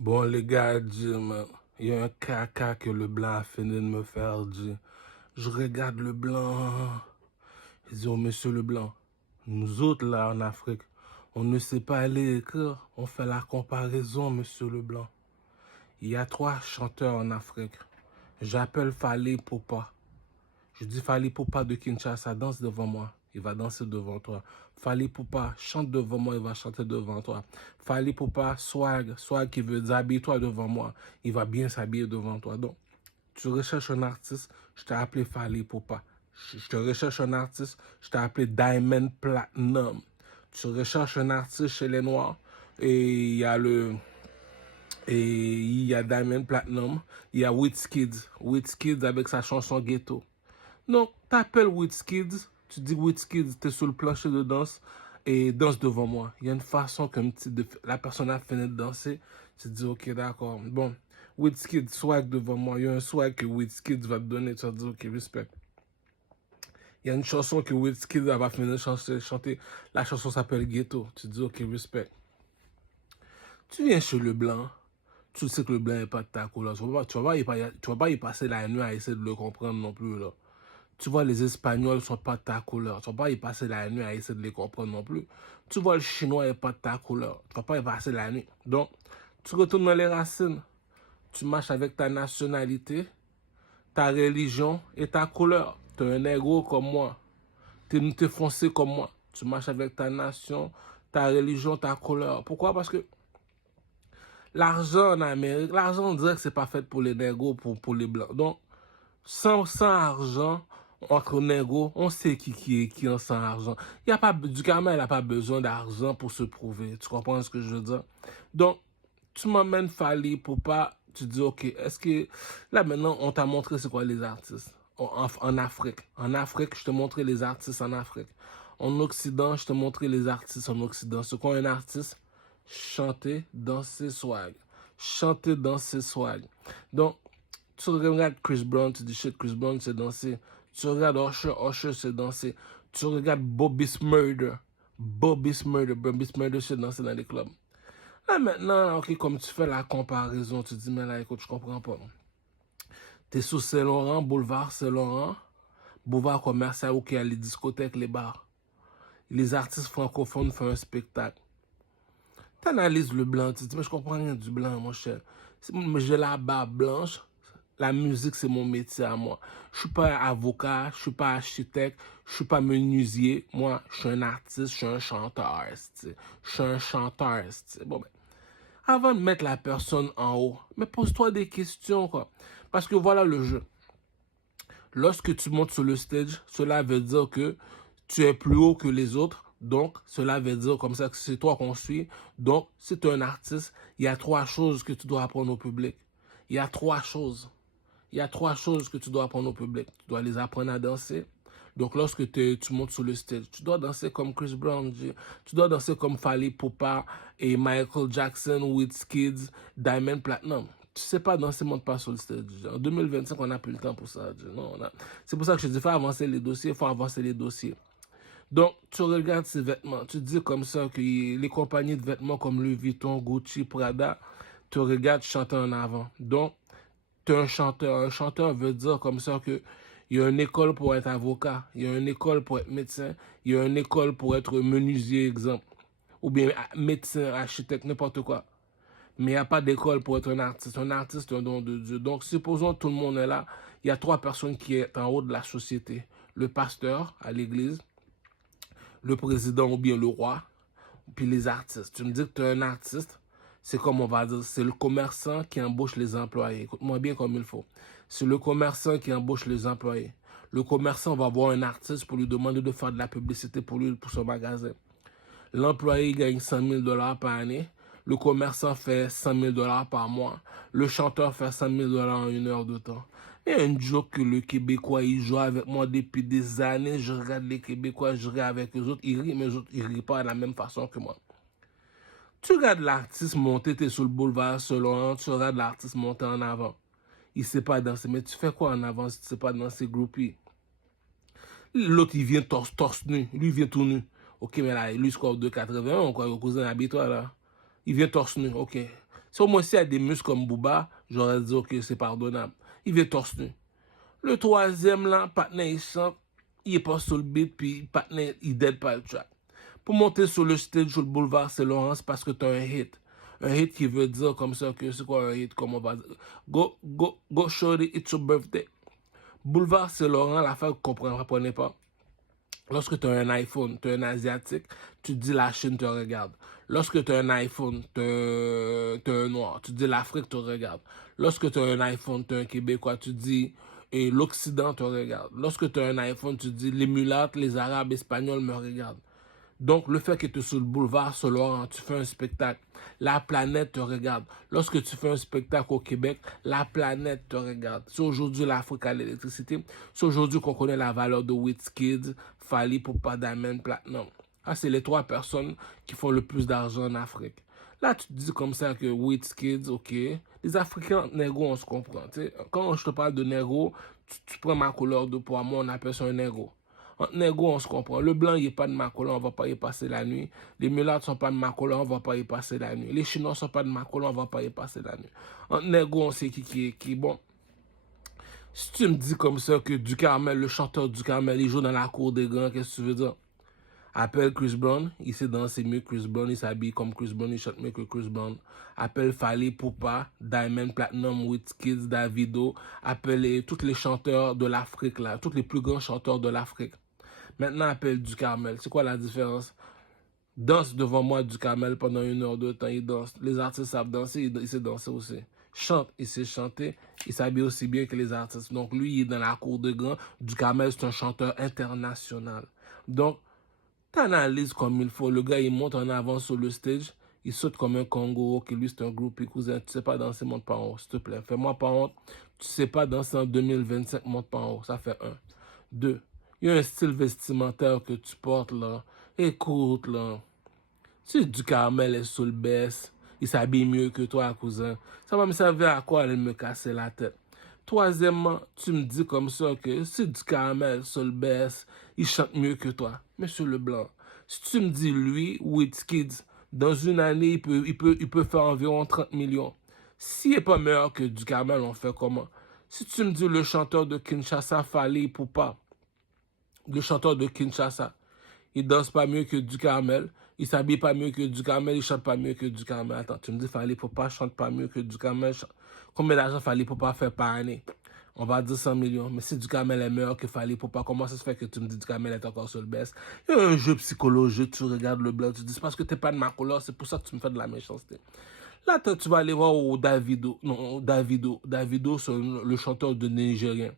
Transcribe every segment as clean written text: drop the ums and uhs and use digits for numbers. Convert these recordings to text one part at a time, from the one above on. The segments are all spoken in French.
Bon, les gars, il y a un caca que le blanc a fini de me faire dire. Je regarde le blanc. Je dis, oh, monsieur le blanc, nous autres, là, en Afrique, on ne sait pas aller écrire. On fait la comparaison, monsieur le blanc. Il y a 3 chanteurs en Afrique. J'appelle Fally Ipupa. Je dis Fally Ipupa de Kinshasa, danse devant moi. Il va danser devant toi. Fally Ipupa, chante devant moi, il va chanter devant toi. Fally Ipupa, swag qui veut dire habille-toi devant moi. Il va bien s'habiller devant toi. Donc, tu recherches un artiste, je t'ai appelé Fally Ipupa. Je te recherche un artiste, je t'ai appelé Diamond Platinum. Tu recherches un artiste chez les Noirs et il y a Diamond Platinum, il y a Wizkid. Wizkid avec sa chanson Ghetto. Donc, t'appelles Wizkid, tu dis Wizkid, t'es sur le plancher de danse et danse devant moi. Il y a une façon comme la personne a fini de danser, tu te dis ok d'accord. Bon, Wizkid, swag devant moi. Il y a un swag que Wizkid va te donner, tu vas te dire ok, respect. Il y a une chanson que Wizkid va finir de chanter. La chanson s'appelle Ghetto. Tu te dis ok, respect. Tu viens chez le blanc, tu sais que le blanc n'est pas de ta couleur. Tu vas pas y passer la nuit à essayer de le comprendre non plus là. Tu vois, les Espagnols sont pas de ta couleur. Tu vas pas y passer la nuit à essayer de les comprendre non plus. Tu vois, le Chinois n'est pas de ta couleur. Tu vas pas y passer la nuit. Donc, tu retournes dans les racines. Tu marches avec ta nationalité, ta religion et ta couleur. Tu es un négro comme moi. Tu es foncé comme moi. Tu marches avec ta nation, ta religion, ta couleur. Pourquoi? Parce que l'argent en Amérique, l'argent, on dirait que c'est pas fait pour les négros, pour les blancs. Donc, sans argent, entre négros, on sait qui est qui en sans argent. Y a pas, du Ducama, il n'a pas besoin d'argent pour se prouver. Tu comprends ce que je veux dire? Donc, tu m'emmènes Fally pour pas, tu dis, ok, est-ce que, là maintenant, on t'a montré c'est quoi les artistes en Afrique. En Afrique, je te montrais les artistes en Afrique. En Occident, je te montrais les artistes en Occident. Ce qu'est un artiste, chanter, danser, swag. Chanter, danser, swag. Donc, tu regardes Chris Brown, tu dis shit, Chris Brown c'est danser. Tu regardes Usher c'est danser. Tu regardes Bobby Smurder. Bobby Smurder c'est danser dans les clubs. Là maintenant, ok, comme tu fais la comparaison, tu dis, mais là écoute, je comprends pas. T'es sous Saint-Laurent, boulevard Saint-Laurent, boulevard commercial où il y a les discothèques, les bars. Les artistes francophones font un spectacle. T'analyses le blanc, tu te dis, mais je comprends rien du blanc, mon cher. J'ai la barbe blanche, la musique, c'est mon métier à moi. Je suis pas avocat, je suis pas architecte, je suis pas menuisier. Moi, je suis un artiste, je suis un chanteur, je suis un chanteur, bon, ben, avant de mettre la personne en haut, mais pose-toi des questions, quoi. Parce que voilà le jeu. Lorsque tu montes sur le stage, cela veut dire que tu es plus haut que les autres. Donc, cela veut dire comme ça que c'est toi qu'on suit. Donc, si tu es un artiste, il y a 3 choses que tu dois apprendre au public. Il y a 3 choses. Il y a 3 choses que tu dois apprendre au public. Tu dois les apprendre à danser. Donc, lorsque tu montes sur le stage, tu dois danser comme Chris Brown, tu dois danser comme Fally Ipupa et Michael Jackson, Wizkid, Diamond Platinum. Tu sais pas danser, monte pas sur le stage. En 2025, on n'a plus le temps pour ça. Non, c'est pour ça que je te dis, il faut avancer les dossiers, il faut avancer les dossiers. Donc, tu regardes ces vêtements, tu dis comme ça que les compagnies de vêtements comme Louis Vuitton, Gucci, Prada, tu regardes chanter en avant. Donc, tu es un chanteur. Un chanteur veut dire comme ça que il y a une école pour être avocat, il y a une école pour être médecin, il y a une école pour être menuisier, exemple, ou bien médecin, architecte, n'importe quoi. Mais il n'y a pas d'école pour être un artiste. Un artiste, c'est un don de Dieu. Donc, supposons que tout le monde est là, il y a 3 personnes qui sont en haut de la société. Le pasteur à l'église, le président ou bien le roi, puis les artistes. Tu me dis que tu es un artiste, c'est comme on va dire, c'est le commerçant qui embauche les employés. Écoute-moi bien comme il faut. C'est le commerçant qui embauche les employés. Le commerçant va voir un artiste pour lui demander de faire de la publicité pour lui, pour son magasin. L'employé gagne 100 000 $ par année. Le commerçant fait 100 000 $ par mois. Le chanteur fait 100 000 $ en 1 heure de temps. Il y a une joke que le Québécois, il joue avec moi depuis des années. Je regarde les Québécois, je ris avec eux autres. Ils rient, mais eux autres, ils rient pas de la même façon que moi. Tu regardes l'artiste monter, t'es sur le boulevard selon, tu regardes l'artiste monter en avant. Il sait pas danser, mais tu fais quoi en avant si tu sais pas danser groupie? L'autre, il vient torse nu. Lui, il vient tout nu. Ok, mais là, lui, il score 2,81, quoi. Le cousin habite-toi, là. Il vient torse nu, ok. Si au moins s'il y a des muscles comme Booba, j'aurais dit, ok, c'est pardonnable. Il vient torse nu. Le troisième, là, partenaire, il chante, il est pas sur le beat, puis partenaire, il dead pas le track. Pour monter sur le stage, sur le boulevard Saint-Laurent, c'est parce que tu as un hit. Un hit qui veut dire comme ça que c'est quoi un hit, comme on va dire. Go, shorty, it's your birthday. Boulevard Saint-Laurent, la femme ne comprenez pas. Lorsque tu as un iPhone, tu es un Asiatique, tu dis la Chine te regarde. Lorsque tu as un iPhone, tu es un Noir, tu dis l'Afrique te regarde. Lorsque tu as un iPhone, tu es un Québécois, tu dis l'Occident te regarde. Lorsque tu as un iPhone, tu dis les mulattes, les Arabes, Espagnols me regardent. Donc, le fait que tu es sur le boulevard Saint-Laurent, tu fais un spectacle, la planète te regarde. Lorsque tu fais un spectacle au Québec, la planète te regarde. C'est aujourd'hui l'Afrique à l'électricité. C'est aujourd'hui qu'on connaît la valeur de Wizkid, Fally Ipupa, Diamond Platnumz. Ah, c'est les 3 personnes qui font le plus d'argent en Afrique. Là, tu te dis comme ça que Wizkid, ok. Les Africains, négro, on se comprend. T'sais. Quand je te parle de négro, tu prends ma couleur de peau. Moi, on appelle ça un négro. Entre négro, on se comprend. Le blanc, il n'est pas de ma couleur, on ne va pas y passer la nuit. Les mulattes ne sont pas de ma couleur, on ne va pas y passer la nuit. Les chinois ne sont pas de ma couleur, on ne va pas y passer la nuit. Entre négro, on sait qui est. Bon, si tu me dis comme ça que Ducarmel, le chanteur Ducarmel, il joue dans la cour des grands, qu'est-ce que tu veux dire? Appelle Chris Brown, il sait danser mieux que Chris Brown, il s'habille comme Chris Brown, il chante mieux que Chris Brown. Appelle Fally Ipupa, Diamond Platnumz, Wizkid, Davido. Appelle tous les chanteurs de l'Afrique, là, tous les plus grands chanteurs de l'Afrique. Maintenant, appelle Ducarmel. C'est quoi la différence? Danse devant moi Ducarmel pendant 1 heure, 2 temps, il danse. Les artistes savent danser, il sait danser aussi. Chante, il sait chanter, il s'habille aussi bien que les artistes. Donc lui, il est dans la cour de grands. Ducarmel, c'est un chanteur international. Donc, t'analyses comme il faut. Le gars, il monte en avant sur le stage, il saute comme un Congo, que lui, c'est un groupe, cousin, tu sais pas danser, monte pas en haut, s'il te plaît. Fais-moi pas honte. Tu sais pas danser en 2025, monte pas en haut. Ça fait 1. 2. Il y a un style vestimentaire que tu portes, là. Écoute, là. Si Ducarmel est sous le baisse, il s'habille mieux que toi, cousin. Ça va me servir à quoi aller me casser la tête? Troisièmement, tu me dis comme ça que si Ducarmel sur le baisse, il chante mieux que toi. Monsieur Leblanc, si tu me dis lui, Wizkid, dans une année, il peut faire environ 30 millions. S'il n'est pas meilleur que Ducarmel, on fait comment? Si tu me dis le chanteur de Kinshasa, Fally Ipupa, le chanteur de Kinshasa, il danse pas mieux que Ducarmel, il s'habille pas mieux que Ducarmel, il chante pas mieux que Ducarmel. Attends, tu me dis Fally Ipupa chante pas mieux que Ducarmel. Combien d'argent Fally Ipupa fait par année? On va dire 100 millions. Mais si Ducarmel est meilleur que Fally Ipupa, comment ça se fait que tu me dis Ducarmel est encore sur le baisse? Il y a un jeu psychologique, tu regardes le blanc, tu dis c'est parce que t'es pas de ma couleur, c'est pour ça que tu me fais de la méchanceté. Là, tu vas aller voir Davido. Non, Davido. Davido, c'est le chanteur de Nigérien.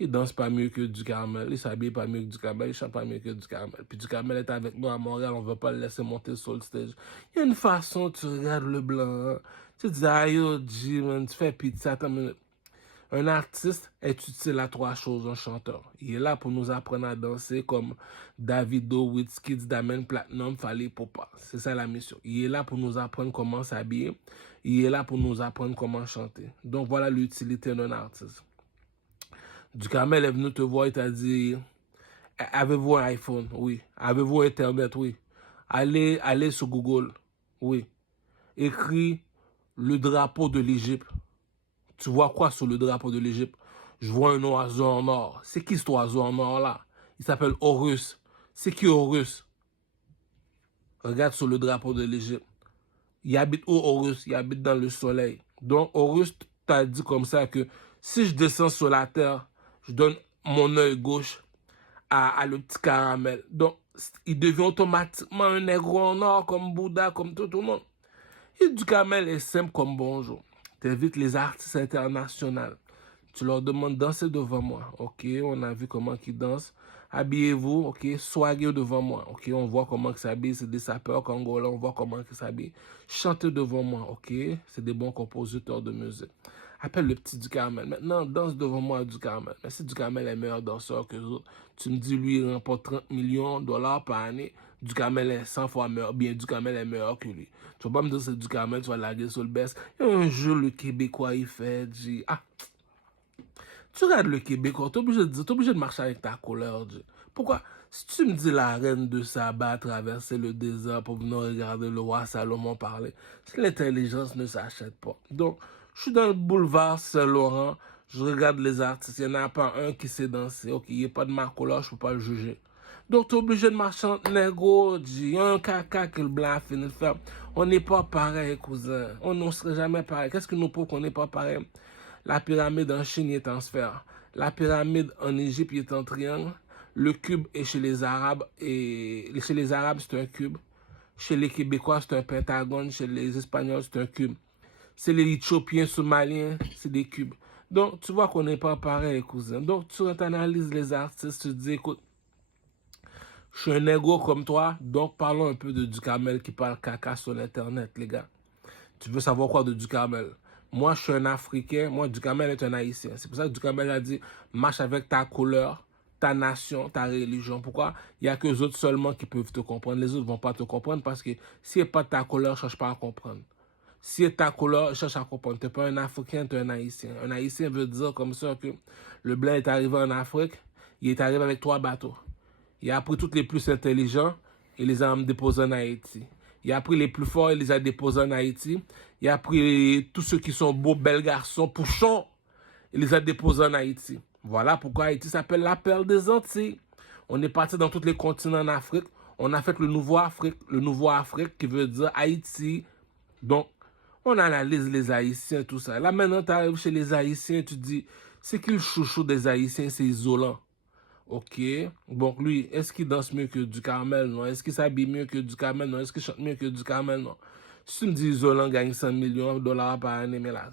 Il danse pas mieux que Ducarmel, il s'habille pas mieux que Ducarmel, il chante pas mieux que Ducarmel. Puis Ducarmel est avec nous à Montréal, on ne veut pas le laisser monter sur le stage. Il y a une façon, tu regardes le blanc, tu te dis, aïe, oh, G, man, tu fais pitié, attends une minute. Un artiste est utile à 3 choses, un chanteur. Il est là pour nous apprendre à danser comme Davido, Wizkid, Diamond Platnumz, Fally Ipupa. C'est ça la mission. Il est là pour nous apprendre comment s'habiller. Il est là pour nous apprendre comment chanter. Donc voilà l'utilité d'un artiste. Ducarmel est venu te voir et t'a dit, avez-vous un iPhone? Oui. Avez-vous Internet? Oui. Allez sur Google. Oui. Écris le drapeau de l'Égypte. Tu vois quoi sur le drapeau de l'Égypte? Je vois un oiseau en or. C'est qui cet oiseau en or là? Il s'appelle Horus. C'est qui Horus? Regarde sur le drapeau de l'Égypte. Il habite où Horus? Il habite dans le soleil. Donc Horus t'a dit comme ça que si je descends sur la terre, je donne mon œil gauche à le petit caramel. Donc, il devient automatiquement un négro en or, comme Bouddha, comme tout le monde. Et Ducarmel est simple comme bonjour. Tu invites les artistes internationaux. Tu leur demandes de danser devant moi. Ok, on a vu comment ils dansent. Habillez-vous, ok, soyez devant moi. Ok, on voit comment ils s'habillent. C'est des sapeurs congolais, on voit comment ils s'habillent. Chantez devant moi, ok. C'est des bons compositeurs de musique. Appelle le petit Ducarmel. Maintenant, danse devant moi Ducarmel. Mais si Ducarmel est meilleur danseur que les autres, tu me dis, lui, il remporte 30 millions de dollars par année. Ducarmel est 100 fois meilleur. Bien, Ducarmel est meilleur que lui. Tu vas pas me dire que c'est Ducarmel, tu vas laguer sur le baisse. Il y a un jeu, le Québécois, il fait. Ah, tu regardes le Québécois, t'es obligé de marcher avec ta couleur. Pourquoi? Si tu me dis la reine de Saba a traversé le désert pour venir regarder le roi Salomon parler, l'intelligence ne s'achète pas. Donc, je suis dans le boulevard Saint-Laurent, je regarde les artistes, il n'y en a pas un qui sait danser, ok, il n'y a pas de marque là, je ne peux pas le juger. Donc, tu es obligé de marcher entre négro, il y a un caca que le blanc a fini de faire. On n'est pas pareil, cousin. On ne serait jamais pareil. Qu'est-ce que nous prouve qu'on n'est pas pareil? La pyramide en Chine est en sphère. La pyramide en Égypte est en triangle. Le cube est chez les Arabes. Et chez les Arabes, c'est un cube. Chez les Québécois, c'est un pentagone. Chez les Espagnols, c'est un cube. C'est les Éthiopiens, Somaliens, c'est des cubes. Donc, tu vois qu'on n'est pas pareil, cousin. Donc, tu analyses les artistes, tu te dis, écoute, je suis un négro comme toi, donc parlons un peu de Ducamel qui parle caca sur l'internet, les gars. Tu veux savoir quoi de Ducamel? Moi, je suis un Africain, moi, Ducamel est un Haïtien. C'est pour ça que Ducamel a dit, marche avec ta couleur, ta nation, ta religion. Pourquoi? Il n'y a que les autres seulement qui peuvent te comprendre. Les autres ne vont pas te comprendre parce que si n'est pas de ta couleur, ne cherche pas à comprendre. Si est ta couleur, cherche à comprendre. Tu n'es pas un Africain, tu es un Haïtien. Un Haïtien veut dire comme ça que le blanc est arrivé en Afrique, il est arrivé avec 3 bateaux. Il a pris tous les plus intelligents et les a déposés en Haïti. Il a pris les plus forts et les a déposés en Haïti. Il a pris tous ceux qui sont beaux, belles garçons, pouchons, et les a déposés en Haïti. Voilà pourquoi Haïti s'appelle la perle des Antilles. On est parti dans tous les continents en Afrique. On a fait le nouveau Afrique qui veut dire Haïti. Donc, on analyse les Haïtiens, tout ça. Là, maintenant, tu arrives chez les Haïtiens, tu te dis, c'est qui le chouchou des Haïtiens? C'est isolant. Ok, donc lui, est-ce qu'il danse mieux que Ducamel? Non. Est-ce qu'il s'habille mieux que Ducamel? Non. Est-ce qu'il chante mieux que Ducamel? Non. Si tu me dis Isolant gagne 100 millions de dollars par année, mais là,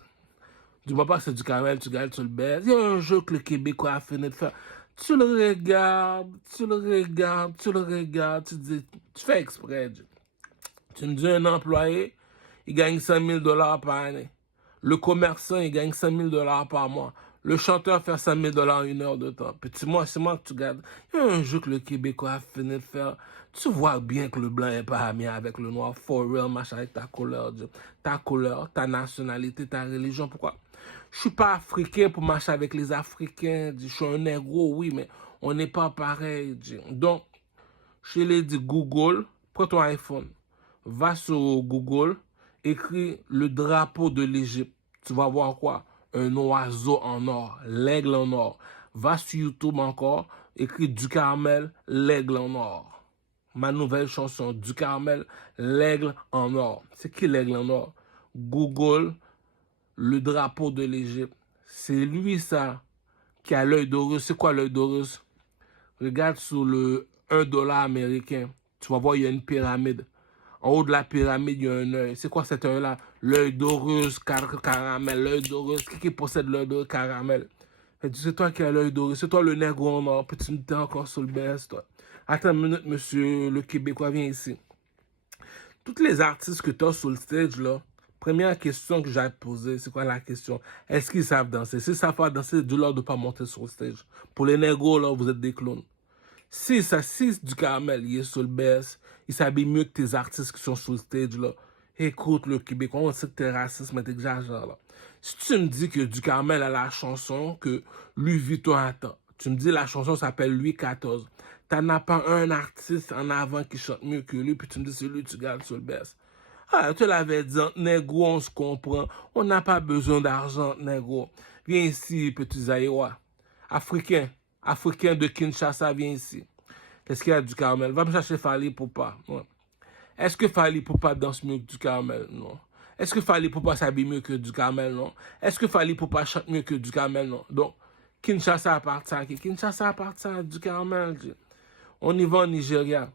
dis-moi pas que c'est Ducamel, tu gagnes, tu le baises. Il y a un jeu que le Québécois a fini de faire. Tu le regardes, tu dis, tu fais exprès. Tu me dis un employé, il gagne 100 000 dollars par année. Le commerçant, il gagne 100 000 dollars par mois. Le chanteur fait 100 000 dollars en 1 heure de temps. Puis c'est moi que tu gardes. Il y a un jeu que le Québécois a fini de faire. Tu vois bien que le blanc n'est pas ami avec le noir. For real, machin, avec ta couleur, ta nationalité, ta religion. Pourquoi? Je suis pas africain pour marcher avec les Africains. Je suis un négro, oui, mais on n'est pas pareil. Donc, je l'ai dit Google, prends ton iPhone. Va sur Google, écris le drapeau de l'Égypte. Tu vas voir quoi? Un oiseau en or, l'aigle en or. Va sur YouTube encore, écris Ducamel, l'aigle en or. Ma nouvelle chanson, Ducamel, l'aigle en or. C'est qui l'aigle en or? Google, le drapeau de l'Égypte. C'est lui ça qui a l'œil d'Horus. C'est quoi l'œil d'Horus? Regarde sur le 1 dollar américain. Tu vas voir, il y a une pyramide. En haut de la pyramide, il y a un œil. C'est quoi cet œil-là? L'œil d'Horus, caramel, l'œil d'Horus. Qui possède l'œil d'Horus, caramel? C'est toi qui as l'œil d'Horus. C'est toi le nègre en or. Puis tu me dis encore sur le baisse, toi. Attends une minute, monsieur le Québécois, viens ici. Tous les artistes que tu as sur le stage, là, première question que j'ai à te poser, c'est quoi la question? Est-ce qu'ils savent danser? S'ils savent pas danser, dis-leur de ne pas monter sur le stage. Pour les négros, là, vous êtes des clowns. Si Ducamel, il est sur le baisse, il s'habille mieux que tes artistes qui sont sur le stage, là. Écoute, le Québécois, on sait que t'es raciste, mais t'exagères, là. Si tu me dis que Ducamel a la chanson que Louis Vuitton attend, tu me dis la chanson s'appelle Louis XIV, t'en as pas un artiste en avant qui chante mieux que lui, puis tu me dis c'est lui que tu gardes sur le baisse. Ah, tu l'avais dit, négro, on se comprend. On n'a pas besoin d'argent, négro. Viens ici, petit Zaïwa. Africain de Kinshasa, viens ici. Qu'est-ce qu'il y a du Ducamel? Va me chercher Fally Ipupa. Ouais. Est-ce que Fally Ipupa danse mieux que Ducamel? Non. Est-ce que Fally Ipupa s'habille mieux que Ducamel? Non. Est-ce que Fally Ipupa chante mieux que Ducamel? Non. Donc, Kinshasa appartient à qui? Kinshasa appartient à Ducamel. On y va en Nigeria.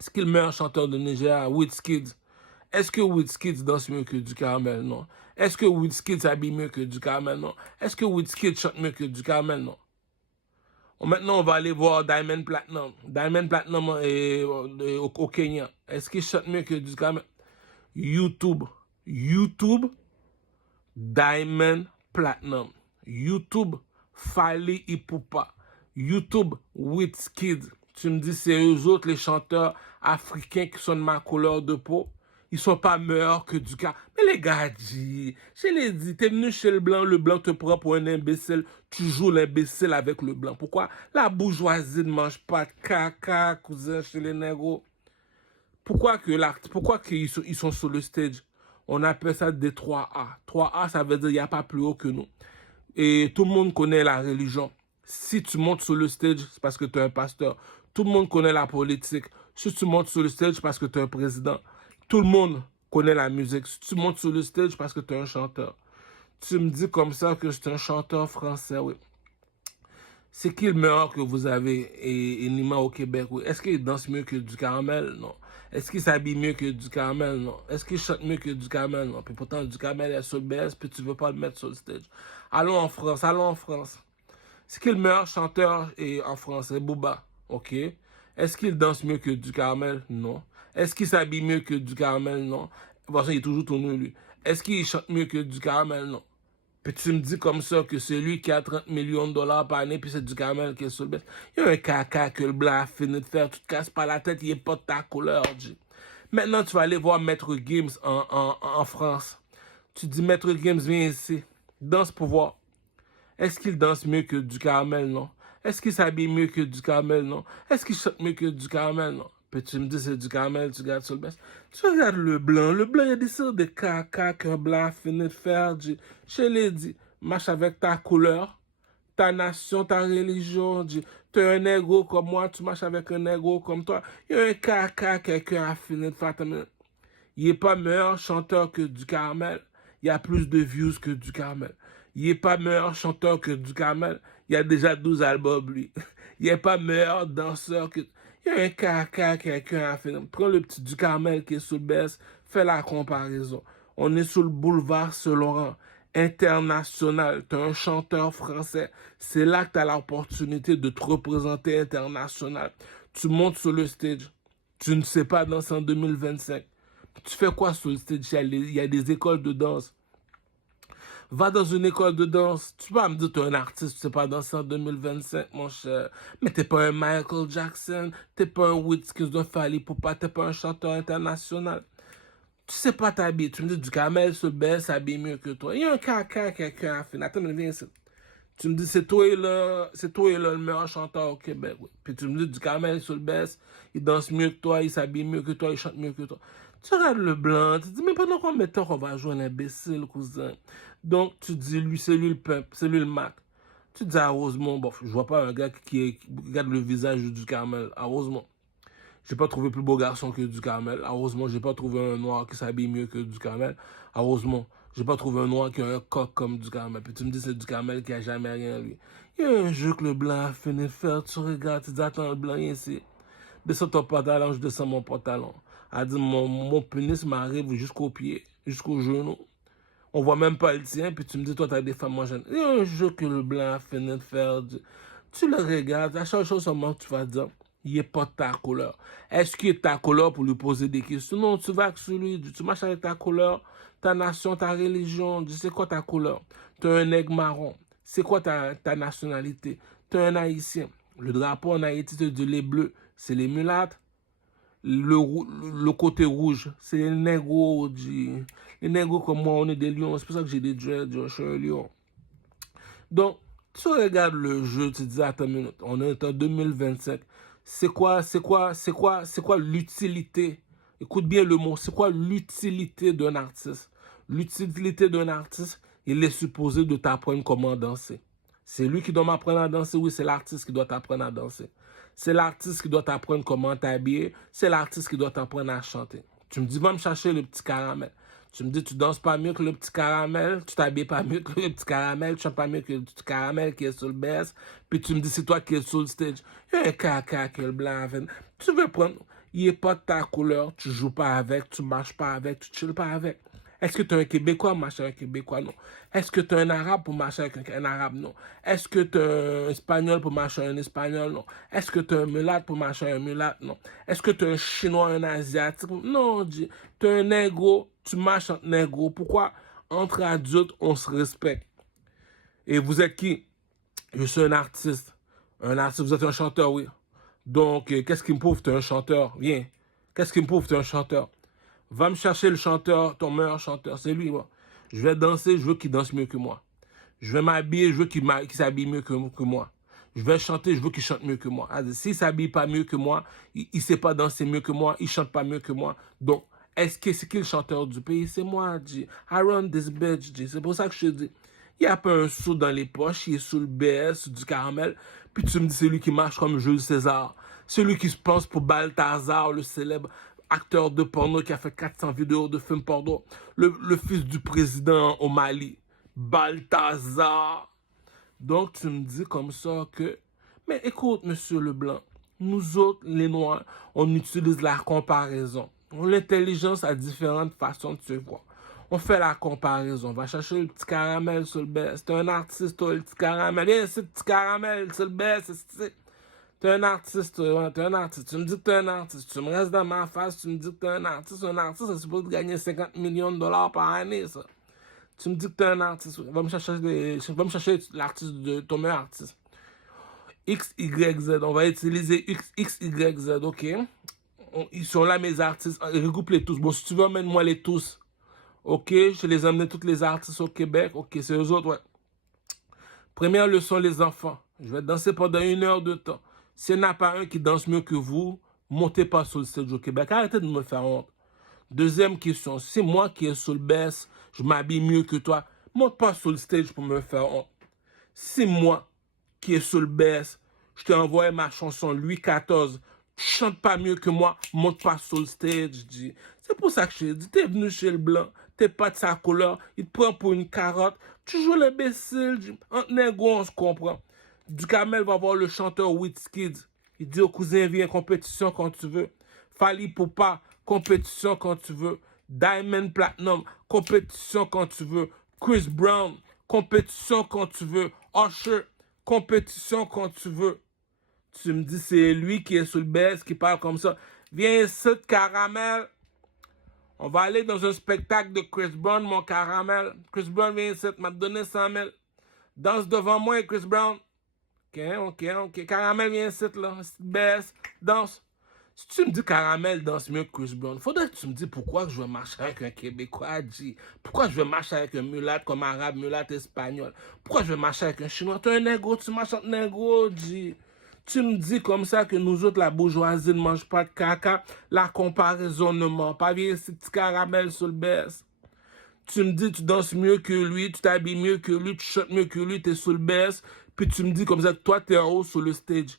Est-ce qu'il est le meilleur chanteur de Nigeria? Wizkid. Est-ce que Wizkid danse mieux que Ducamel? Non. Est-ce que Wizkid s'habille mieux que Ducamel? Non. Est-ce que Wizkid chante mieux que Ducamel? Non. Maintenant, on va aller voir Diamond Platnumz. Diamond Platnumz est au Kenya. Est-ce qu'il chante mieux que Ducamel? YouTube, Diamond Platnumz. YouTube, Fally Ipupa. YouTube, Wizkid. Tu me dis, c'est eux autres, les chanteurs africains qui sont de ma couleur de peau. Ils sont pas meilleurs que du caramel. Mais les gars, je l'ai dit, t'es venu chez le blanc te prend pour un imbécile, tu joues l'imbécile avec le blanc. Pourquoi la bourgeoisie ne mange pas de caca, cousin, chez les négros? Pourquoi ils sont sur le stage? On appelle ça des 3A. 3A, ça veut dire qu'il n'y a pas plus haut que nous. Et tout le monde connaît la religion. Si tu montes sur le stage, c'est parce que tu es un pasteur. Tout le monde connaît la politique. Si tu montes sur le stage, c'est parce que tu es un président. Tout le monde connaît la musique. Si tu montes sur le stage, c'est parce que tu es un chanteur. Tu me dis comme ça que je suis un chanteur français, oui. C'est qui le meilleur que vous avez et Nima au Québec, oui? Est-ce qu'il danse mieux que du caramel? Non. Est-ce qu'il s'habille mieux que du caramel? Non. Est-ce qu'il chante mieux que du caramel? Non. Puis pourtant, du caramel est sur le BS, puis tu veux pas le mettre sur le stage. Allons en France, allons en France. C'est qui le meilleur chanteur en France? C'est Booba, ok? Est-ce qu'il danse mieux que du caramel? Non. Est-ce qu'il s'habille mieux que du caramel? Non. Bon, ça, il est toujours tourné, lui. Est-ce qu'il chante mieux que du caramel? Non. Puis tu me dis comme ça que c'est lui qui a 30 millions de dollars par année, puis c'est du caramel qui est sur le baisse. Il y a un caca que le blanc a fini de faire, tu te casses pas la tête, il est pas de ta couleur, G. Maintenant, tu vas aller voir Maître Gims en France. Tu dis, Maître Gims, viens ici, danse pour voir. Est-ce qu'il danse mieux que du caramel? Non. Est-ce qu'il s'habille mieux que du caramel? Non. Est-ce qu'il chante mieux que du caramel? Non. Puis tu me dis c'est du caramel, tu regardes sur le baisse. Tu regardes le blanc. Le blanc, il y a des sortes de caca qu'un blanc a fini de faire. Je l'ai dit, marche avec ta couleur, ta nation, ta religion. Tu es un négro comme moi, tu marches avec un négro comme toi. Il y a un caca que quelqu'un a fini de faire. Il n'est pas meilleur chanteur que du caramel. Il y a plus de views que du caramel. Il n'est pas meilleur chanteur que du caramel. Il y a déjà 12 albums, lui. Il n'est pas meilleur danseur que... Il y a un caca quelqu'un a fait. Prends le petit du caramel qui est sous le baisse. Fais la comparaison. On est sur le boulevard Saint-Laurent. International. Tu es un chanteur français. C'est là que tu as l'opportunité de te représenter international. Tu montes sur le stage. Tu ne sais pas danser en 2025. Tu fais quoi sur le stage? Il y a des écoles de danse. Va dans une école de danse. Tu vas me dire que tu es un artiste, tu sais pas danser en 2025, mon cher. Mais t'es pas un Michael Jackson, t'es pas un Wizkid d'un Fally Ipupa, t'es pas un chanteur international. Tu sais pas t'habiller. Tu me dis du camel sur le baisse s'habille mieux que toi. Il y a un caca quelqu'un a fait. Attends, mais viens ici. Tu me dis c'est toi et là le meilleur chanteur au Québec. Oui. Puis tu me dis du camel sur le baisse, il danse mieux que toi, il s'habille mieux que toi, il chante mieux que toi. Tu regardes le blanc, tu te dis mais pendant combien de temps qu'on va jouer un imbécile, cousin? Donc tu dis lui, c'est lui le pimp, c'est lui le Mac. Tu dis à Rosemont, bon, je vois pas un gars qui regarde le visage du Carmel. À Rosemont, j'ai pas trouvé plus beau garçon que du Carmel. À Rosemont, j'ai pas trouvé un noir qui s'habille mieux que du Carmel. À Rosemont, j'ai pas trouvé un noir qui a un coq comme du Carmel. Puis tu me dis c'est du Carmel qui a jamais rien, lui. Il y a un jeu que le blanc a fini de faire. Tu regardes, tu dis attends, le blanc est ici. Descends ton pantalon, je descends mon pantalon. Elle dit mon pénis m'arrive jusqu'au pied, jusqu'au genou. On voit même pas le tien, puis tu me dis, toi, t'as des femmes moins jeunes. Il y a un jeu que le blanc a fini de faire. Tu le regardes, à chaque chose seulement tu vas dire, il n'est pas de ta couleur. Est-ce qu'il est ta couleur pour lui poser des questions? Non, tu vas avec celui, tu marches avec ta couleur, ta nation, ta religion. Tu sais quoi ta couleur? Tu es un aigle marron. C'est quoi ta nationalité? Tu es un haïtien. Le drapeau en Haïti te dit les bleus, c'est les mulattes. Le côté rouge, c'est les négros. Les négros comme moi, on est des lions. C'est pour ça que j'ai des dreads, je suis un lion. Donc, tu regardes le jeu, tu te dis, attends une minute, on est en 2025. C'est quoi l'utilité? Écoute bien le mot, c'est quoi l'utilité d'un artiste? L'utilité d'un artiste, il est supposé de t'apprendre comment danser. C'est lui qui doit m'apprendre à danser, oui, c'est l'artiste qui doit t'apprendre à danser. C'est l'artiste qui doit t'apprendre comment t'habiller, c'est l'artiste qui doit t'apprendre à chanter. Tu me dis, va me chercher le petit caramel. Tu me dis, tu danses pas mieux que le petit caramel, tu t'habilles pas mieux que le petit caramel, tu chantes pas mieux que le petit caramel qui est sur le baisse, puis tu me dis, c'est toi qui es sur le stage. Il y a un caca qui est le blanc avec. Tu veux prendre, il n'est pas de ta couleur, tu joues pas avec, tu marches pas avec, tu chilles pas avec. Est-ce que tu es un Québécois pour marcher avec un Québécois? Non. Est-ce que tu es un Arabe pour marcher avec un Arabe? Non. Est-ce que tu es un Espagnol pour marcher avec un Espagnol? Non. Est-ce que tu es un mulâtre pour marcher avec un mulâtre? Non. Est-ce que tu es un Chinois, un Asiatique? Non, tu es un négro, tu marches entre négros. Pourquoi? Entre adultes, on se respecte. Et vous êtes qui? Je suis un artiste. Un artiste, vous êtes un chanteur, oui. Donc, qu'est-ce qui me prouve que tu es un chanteur? Viens. Qu'est-ce qui me prouve que tu es un chanteur? Va me chercher le chanteur, ton meilleur chanteur, c'est lui, moi. Je vais danser, je veux qu'il danse mieux que moi. Je vais m'habiller, je veux qu'il s'habille mieux que moi. Je vais chanter, je veux qu'il chante mieux que moi. S'il s'habille pas mieux que moi, il sait pas danser mieux que moi, il chante pas mieux que moi. Donc, est-ce que c'est qui le chanteur du pays? C'est moi, G. I run this bitch, G. C'est pour ça que je te dis, il n'y a pas un sou dans les poches, il est sous le BS, du caramel. Puis tu me dis, c'est lui qui marche comme Jules César. Celui qui se pense pour Balthazar, le célèbre acteur de porno qui a fait 400 vidéos de films porno. Le fils du président au Mali. Balthazar. Donc, tu me dis comme ça que... Mais écoute, monsieur Leblanc, nous autres, les Noirs, on utilise la comparaison. L'intelligence a différentes façons de se voir. On fait la comparaison. On va chercher le petit caramel sur le baisse. T'es un artiste, toi, le petit caramel. Viens ici, le petit caramel sur le baisse. T'es un artiste, toi, t'es un artiste. Tu me dis que t'es un artiste. Tu me restes dans ma face, tu me dis que t'es un artiste. Un artiste, c'est supposé gagner 50 millions de dollars par année, ça. Tu me dis que t'es un artiste. Va me chercher l'artiste de ton meilleur artiste. X, Y, Z. On va utiliser X, Y, Z, ok? Ils sont là, mes artistes. Regroupe-les tous. Bon, si tu veux, emmène-moi les tous. Ok? Je les emmène tous les artistes au Québec. Ok, c'est eux autres, ouais. Première leçon, les enfants. Je vais danser pendant 1 heure de temps. S'il n'y en a pas un qui danse mieux que vous, montez pas sur le stage au Québec. Arrêtez de me faire honte. Deuxième question, c'est moi qui est sur le baisse, je m'habille mieux que toi. Monte pas sur le stage pour me faire honte. C'est moi qui est sur le baisse, je t'ai envoyé ma chanson Louis XIV. Tu chantes pas mieux que moi, monte pas sur le stage, dis. C'est pour ça que je t'ai dit, t'es venu chez le blanc, t'es pas de sa couleur, il te prend pour une carotte, tu joues l'imbécile, entre négros on se comprend. Ducamel va voir le chanteur Wizkid. Il dit au cousin, viens compétition quand tu veux. Fally Poupa, compétition quand tu veux. Diamond Platinum, compétition quand tu veux. Chris Brown, compétition quand tu veux. Usher, compétition quand tu veux. Tu me dis, c'est lui qui est sur le baisse, qui parle comme ça. Viens ici, caramel. On va aller dans un spectacle de Chris Brown, mon caramel. Chris Brown, viens ici, m'a donné 100 000. Danse devant moi, Chris Brown. Ok. Caramel, viens ici, là. Baisse, danse. Si tu me dis Caramel danse mieux que Chris Brown, faudrait que tu me dis pourquoi je veux marcher avec un Québécois, G. Pourquoi je veux marcher avec un mulâtre comme arabe, mulâtre espagnol. Pourquoi je veux marcher avec un Chinois. Tu es un négro, tu marches avec un négro, G. Tu me dis comme ça que nous autres, la bourgeoisie, ne mange pas de caca. La comparaison ne ment pas. Viens ici, petit caramel sur le baisse. Tu me dis tu danses mieux que lui, tu t'habilles mieux que lui, tu chantes mieux que lui, tu es sur le baisse. Puis tu me dis comme ça que toi, tu es en haut sur le stage.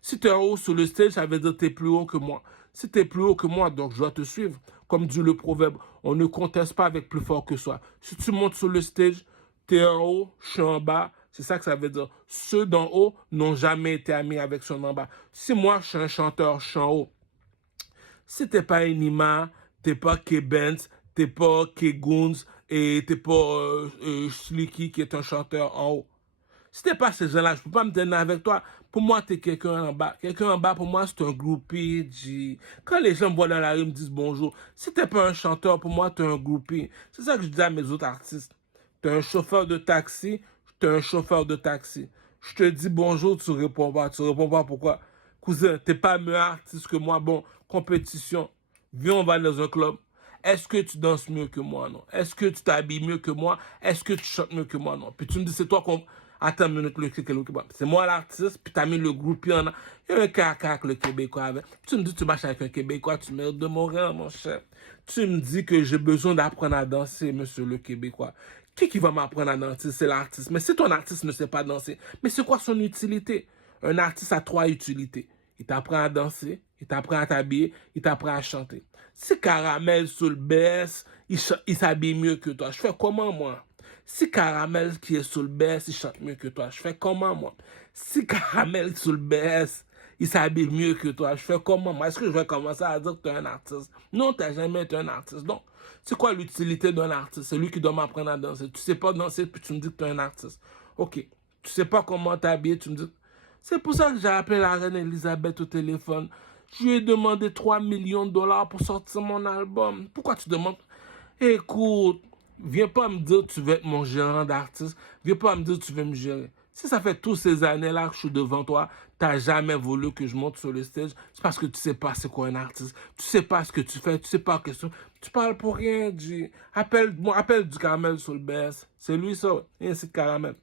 Si tu es en haut sur le stage, ça veut dire que tu es plus haut que moi. Si tu es plus haut que moi, donc je dois te suivre. Comme dit le proverbe, on ne conteste pas avec plus fort que soi. Si tu montes sur le stage, tu es en haut, je suis en bas. C'est ça que ça veut dire. Ceux d'en haut n'ont jamais été amis avec ceux d'en bas. Si moi, je suis un chanteur, je suis en haut. Si t'es pas Enima, t'es pas K-Benz, t'es pas K-Goons et t'es pas Slicky qui est un chanteur en haut. Si t'es pas ces gens-là, je peux pas me tenir avec toi. Pour moi, t'es quelqu'un en bas. Quelqu'un en bas, pour moi, c'est un groupie, G. Quand les gens me voient dans la rue, me disent bonjour. Si t'es pas un chanteur, pour moi, t'es un groupie. C'est ça que je dis à mes autres artistes. T'es un chauffeur de taxi, t'es un chauffeur de taxi. Je te dis bonjour, tu réponds pas. Tu réponds pas pourquoi? Cousin, t'es pas meilleur artiste que moi. Bon, compétition. Viens, on va dans un club. Est-ce que tu danses mieux que moi, non? Est-ce que tu t'habilles mieux que moi? Est-ce que tu chantes mieux que moi, non? Puis tu me dis, c'est toi qu'on... Attends une minute, le Québécois. C'est moi l'artiste, puis t'as mis le groupe, il y en a. Il y a un caca avec le Québécois avec. Tu me dis, tu marches avec un Québécois, tu mérites de mourir, mon cher. Tu me dis que j'ai besoin d'apprendre à danser, monsieur le Québécois. Qui va m'apprendre à danser? C'est l'artiste. Mais si ton artiste ne sait pas danser, mais c'est quoi son utilité? Un artiste a 3 utilités. Il t'apprend à danser, il t'apprend à t'habiller, il t'apprend à chanter. Si Caramel sur le baisse, il s'habille mieux que toi, je fais comment, moi? Si Caramel qui est sur le baisse, il chante mieux que toi, je fais comment, moi? Si Caramel sur le baisse, il s'habille mieux que toi, je fais comment, moi? Est-ce que je vais commencer à dire que tu es un artiste? Non, tu n'as jamais été un artiste. Donc, c'est quoi l'utilité d'un artiste? C'est lui qui doit m'apprendre à danser. Tu sais pas danser, puis tu me dis que tu es un artiste. Ok. Tu sais pas comment t'habiller, tu me dis... C'est pour ça que j'ai appelé la reine Elisabeth au téléphone. Je lui ai demandé 3 millions de dollars pour sortir mon album. Pourquoi tu demandes? Écoute, viens pas me dire que tu veux être mon gérant d'artiste. Viens pas me dire que tu veux me gérer. Si ça fait toutes ces années-là que je suis devant toi, t'as jamais voulu que je monte sur le stage, c'est parce que tu sais pas c'est quoi un artiste. Tu sais pas ce que tu fais, tu sais pas question. Tu parles pour rien, G. Appelle du Caramel sur le BS. C'est lui ça, et ainsi de Caramel.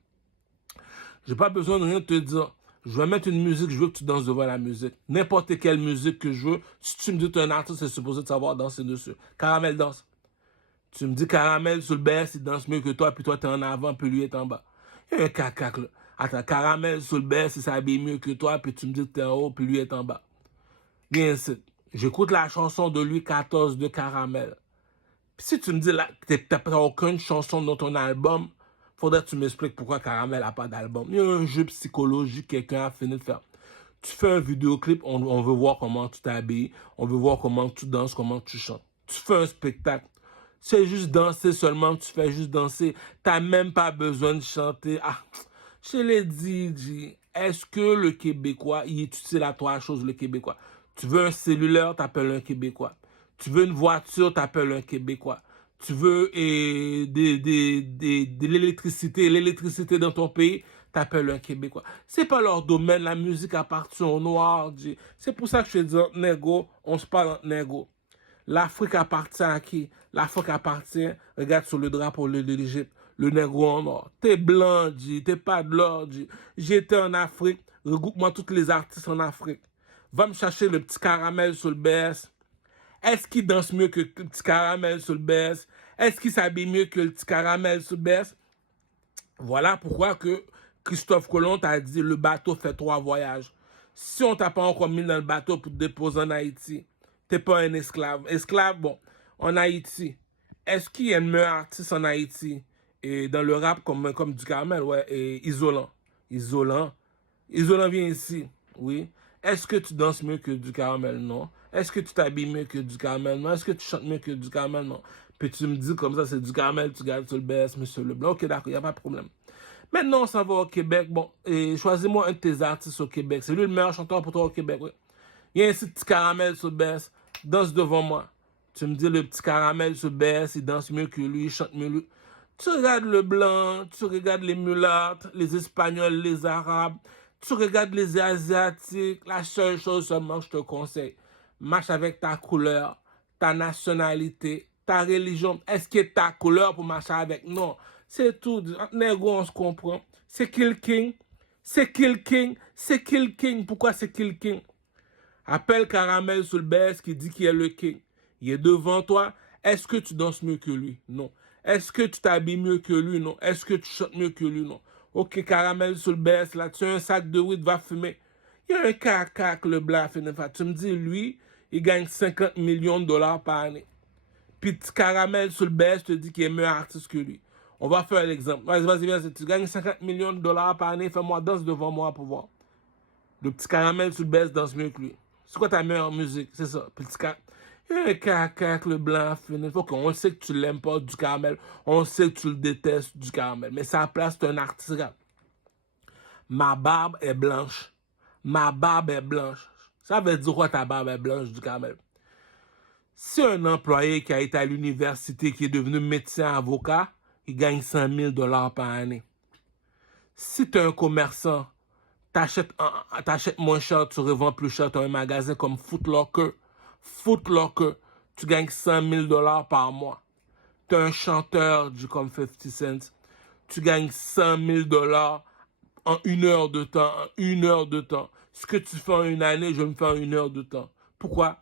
J'ai pas besoin de rien te dire. Je vais mettre une musique, je veux que tu danses devant la musique. N'importe quelle musique que je veux. Si tu me dis que tu es un artiste, c'est supposé de savoir danser dessus. Caramel danse. Tu me dis Caramel sur le BS, il danse mieux que toi, puis toi t'es en avant, puis lui est en bas. Il y a un cacac là. Attends, Caramel sur le BS, il s'habille mieux que toi, puis tu me dis que t'es en haut, puis lui est en bas. Bien sûr. J'écoute la chanson de Louis XIV de Caramel. Puis si tu me dis là que t'as pas aucune chanson dans ton album, faudrait que tu m'expliques pourquoi Caramel n'a pas d'album. Il y a un jeu psychologique que quelqu'un a fini de faire. Tu fais un vidéoclip, on veut voir comment tu t'habilles, on veut voir comment tu danses, comment tu chantes. Tu fais un spectacle. C'est juste danser seulement, tu fais juste danser. T'as même pas besoin de chanter. Ah, je l'ai dit, est-ce que le Québécois, il est utile à trois choses, le Québécois? Tu veux un cellulaire, t'appelles un Québécois. Tu veux une voiture, t'appelles un Québécois. Tu veux de l'électricité dans ton pays, t'appelles un Québécois. C'est pas leur domaine, la musique appartient aux Noirs. C'est pour ça que je te dis, négo, on se parle entre négo. L'Afrique appartient à qui? L'Afrique appartient, regarde sur le drapeau de l'Égypte, le négro en or. T'es blanc, t'es pas de l'or, J'étais en Afrique, regroupe-moi tous les artistes en Afrique. Va me chercher le petit Caramel sur le BS. Est-ce qu'il danse mieux que le petit Caramel sur le BS? Est-ce qu'il s'habille mieux que le petit Caramel sur le BS? Voilà pourquoi que Christophe Colomb t'a dit le bateau fait 3 voyages. Si on t'a pas encore mis dans le bateau pour te déposer en Haïti, t'es pas un esclave. Esclave, bon, en Haïti. Est-ce qu'il y a un meilleur artiste en Haïti et dans le rap comme du Caramel, ouais, et Isolant. Isolant. Isolant vient ici, oui. Est-ce que tu danses mieux que du Caramel? Non. Est-ce que tu t'habilles mieux que du Caramel? Non. Est-ce que tu chantes mieux que du Caramel? Non. Puis tu me dis comme ça, c'est du Caramel, tu gardes sur le BS, monsieur Leblanc. Ok, d'accord, il n'y a pas de problème. Maintenant, on s'en va au Québec. Bon, et choisis-moi un de tes artistes au Québec. C'est lui le meilleur chanteur pour toi au Québec, oui. Il y a un petit Caramel sur le BS. Danse devant moi. Tu me dis le petit Caramel sur le BS, il danse mieux que lui, il chante mieux que lui. Tu regardes le blanc, tu regardes les mulattes, les Espagnols, les Arabes, tu regardes les Asiatiques. La seule chose seulement que je te conseille, marche avec ta couleur, ta nationalité, ta religion. Est-ce que ta couleur pour marcher avec? Non. C'est tout. Négro, on se comprend. C'est Kill King. C'est Kill King. C'est Kill King. Pourquoi c'est Kill King? Appelle Caramel sur le BS qui dit qu'il est le king. Il est devant toi. Est-ce que tu danses mieux que lui? Non. Est-ce que tu t'habilles mieux que lui? Non. Est-ce que tu chantes mieux que lui? Non. Ok, Caramel sur le BS, là, tu as un sac de weed, va fumer. Il y a un caca que le blanc fait. Tu me dis, lui, il gagne 50 millions de dollars par année. Puis Caramel sur le BS te dit qu'il est meilleur artiste que lui. On va faire l'exemple. Vas-y, viens. Tu gagnes 50 millions de dollars par année, fais-moi danse devant moi pour voir. Le petit Caramel sur le BS danse mieux que lui. C'est quoi ta meilleure musique? C'est ça. Petit Caramel. Il y a un caca avec le blanc fini. On sait que tu l'aimes pas du Caramel. On sait que tu le détestes du Caramel. Mais ça place, c'est un artiste. Ma barbe est blanche. Ma barbe est blanche. Ça veut dire quoi ta barbe est blanche du Caramel? Si un employé qui a été à l'université, qui est devenu médecin avocat, il gagne 100 000 dollars par année. Si tu es un commerçant, t'achètes moins cher, tu revends plus cher, tu as un magasin comme Foot Locker. Foot Locker, tu gagnes 100 000 dollars par mois. Tu es un chanteur du comme 50 Cent, tu gagnes 100 000 dollars en 1 heure de temps. En 1 heure de temps. Ce que tu fais en une année, je me fais en 1 heure de temps. Pourquoi?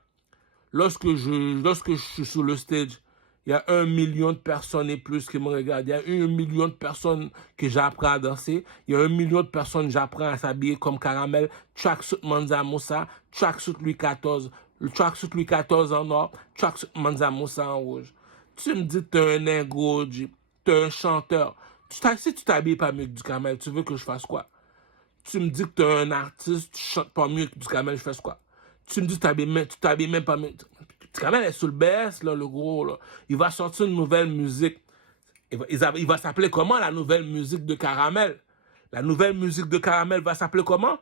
Lorsque je suis sur le stage, il y a 1 million de personnes et plus qui me regardent. Il y a 1 million de personnes que j'apprends à danser. Il y a 1 million de personnes que j'apprends à s'habiller comme Caramel. Tracksuit Mansa Moussa, tracksuit Louis XIV. Le tracksuit Louis XIV en or, tracksuit Mansa Moussa en rouge. Tu me dis que t'es un négro, t'es un chanteur. Si tu t'habilles pas mieux que du Caramel, tu veux que je fasse quoi? Tu me dis que t'es un artiste, tu chantes pas mieux que du Caramel, je fais quoi? Tu me dis que tu t'habilles même pas mieux. Du Caramel est sur le BS, là, le gros, là. Il va sortir une nouvelle musique. Il va s'appeler comment, la nouvelle musique de Caramel? La nouvelle musique de Caramel va s'appeler comment?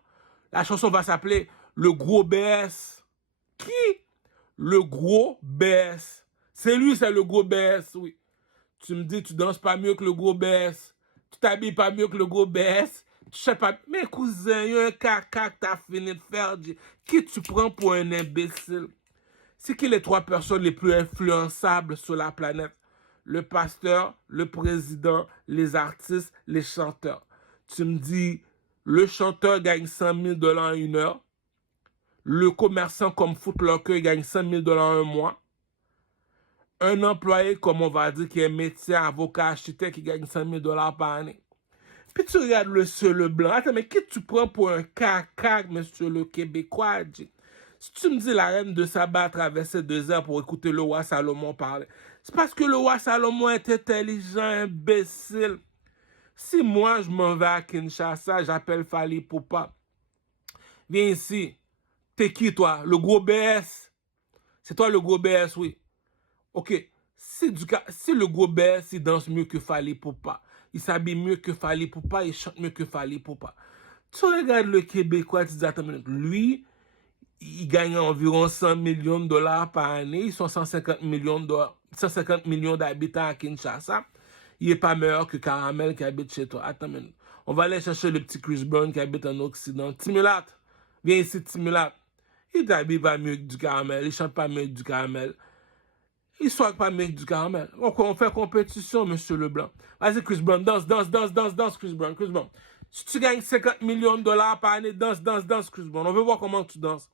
La chanson va s'appeler Le Gros BS. Qui? Le Gros BS. C'est lui, c'est le Gros BS, oui. Tu me dis, tu danses pas mieux que le Gros BS. Tu t'habilles pas mieux que le Gros BS. Je sais pas, mais cousin, il y a un caca que t'as fini de faire. Qui tu prends pour un imbécile? C'est qui les trois personnes les plus influençables sur la planète? Le pasteur, le président, les artistes, les chanteurs. Tu me dis, le chanteur gagne 100 000 $ en une heure. Le commerçant comme Footlocker gagne 100 000 $ un mois. Un employé, comme on va dire, qui est médecin, avocat, architecte, qui gagne 100 000 $ par année. Puis tu regardes le seul blanc. Attends, mais qui tu prends pour un caca, monsieur le Québécois? Si tu me dis la reine de Saba a traversé 2 heures pour écouter le roi Salomon parler, c'est parce que le roi Salomon est intelligent, imbécile. Si moi, je m'en vais à Kinshasa, j'appelle Fali Poupa. Viens ici. T'es qui, toi? Le gros BS? C'est toi le gros BS, oui. Ok. Si le gros BS, il danse mieux que Fali Poupa, il s'habille mieux que Fali Poupa, il chante mieux que Fali Poupa. Tu regardes le Québécois, tu dis, attends une minute, lui, il gagne environ 100 millions de $ par année, ils sont 150 millions d'habitants à Kinshasa. Il n'est pas meilleur que Caramel qui habite chez toi. Attends une minute. On va aller chercher le petit Chris Brown qui habite en Occident. Timulat, viens ici, Timulat. Il t'habille pas mieux que du Caramel, il chante pas mieux que du Caramel. Il soit pas mieux que du Caramel. On fait compétition, monsieur Leblanc. Vas-y, Chris Brown, danse, Chris Brown, Chris Brown. Si tu gagnes 50 millions de $ par année, danse, Chris Brown. On veut voir comment tu danses.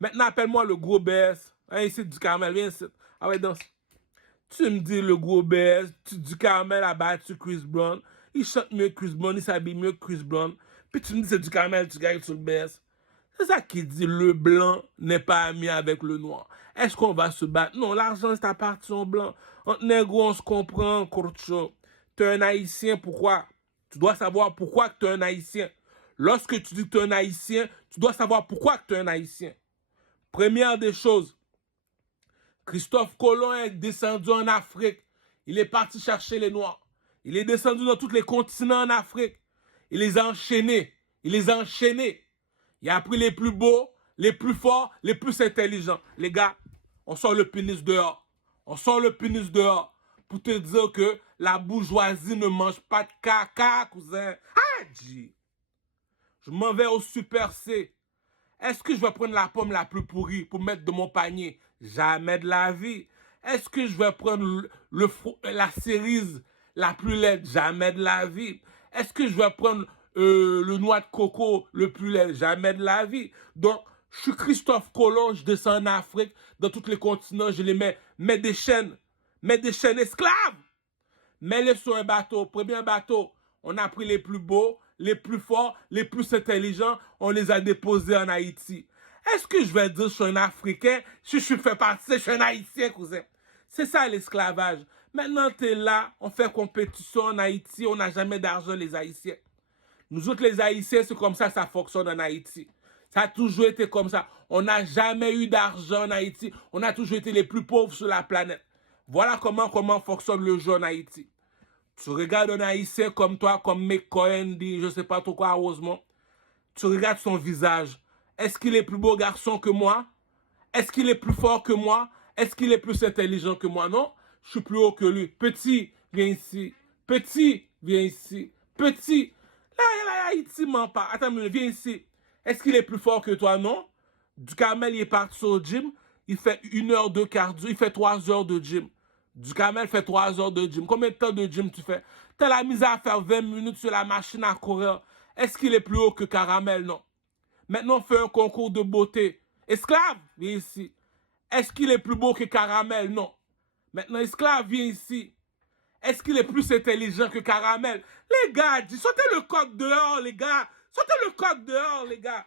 Maintenant, appelle-moi le gros BS. Hein, ici, du Caramel, viens ici. Ah ouais, danse. Tu me dis le gros BS, du Caramel a battu Chris Brown. Il chante mieux que Chris Brown, il s'habille mieux que Chris Brown. Puis tu me dis c'est du Caramel, tu gagnes sur le BS. C'est ça qui dit le blanc n'est pas ami avec le noir. Est-ce qu'on va se battre? Non, l'argent c'est appartient au blanc. Entre négros, on se comprend, Courcho. Tu es un Haïtien, pourquoi? Tu dois savoir pourquoi tu es un Haïtien. Lorsque tu dis que tu es un Haïtien, tu dois savoir pourquoi tu es un Haïtien. Première des choses, Christophe Colomb est descendu en Afrique. Il est parti chercher les Noirs. Il est descendu dans tous les continents en Afrique. Il les a enchaînés. Il a pris les plus beaux, les plus forts, les plus intelligents. Les gars, on sort le pénis dehors. Pour te dire que la bourgeoisie ne mange pas de caca, cousin. Ah, G. Je m'en vais au Super C. Est-ce que je vais prendre la pomme la plus pourrie pour mettre dans mon panier? Jamais de la vie. Est-ce que je vais prendre la cerise la plus laide? Jamais de la vie. Est-ce que je vais prendre le noix de coco le plus laid? Jamais de la vie. Donc, je suis Christophe Colomb, je descends en Afrique, dans tous les continents, je les mets des chaînes esclaves. Mets-les sur un bateau. Premier bateau, on a pris les plus beaux, les plus forts, les plus intelligents, on les a déposés en Haïti. Est-ce que je vais dire que je suis un Africain, je fais partie, je suis un Haïtien, cousin? C'est ça l'esclavage. Maintenant, tu es là, on fait compétition en Haïti, on n'a jamais d'argent, les Haïtiens. Nous autres, les Haïtiens, c'est comme ça fonctionne en Haïti. Ça a toujours été comme ça. On n'a jamais eu d'argent en Haïti. On a toujours été les plus pauvres sur la planète. Voilà comment fonctionne le jeu en Haïti. Tu regardes un Haïtien comme toi, comme McCohen dit, je sais pas trop quoi, Rosemont. Tu regardes son visage. Est-ce qu'il est plus beau garçon que moi? Est-ce qu'il est plus fort que moi? Est-ce qu'il est plus intelligent que moi? Non, je suis plus haut que lui. Petit, viens ici. Petit, viens ici. Petit. Là, Haïti ment pas. Attends, viens ici. Est-ce qu'il est plus fort que toi? Non. Du Camel, il est parti au gym. Il fait 1 heure de cardio. Il fait 3 heures de gym. Du Camel fait 3 heures de gym. Combien de temps de gym tu fais? T'as la mise à faire 20 minutes sur la machine à courir. Est-ce qu'il est plus haut que Caramel? Non. Maintenant, on fait un concours de beauté. Esclave, viens ici. Est-ce qu'il est plus beau que Caramel? Non. Maintenant, esclave, viens ici. Est-ce qu'il est plus intelligent que Caramel? Les gars, sautez le coq dehors, les gars. Sautez le coq dehors, les gars.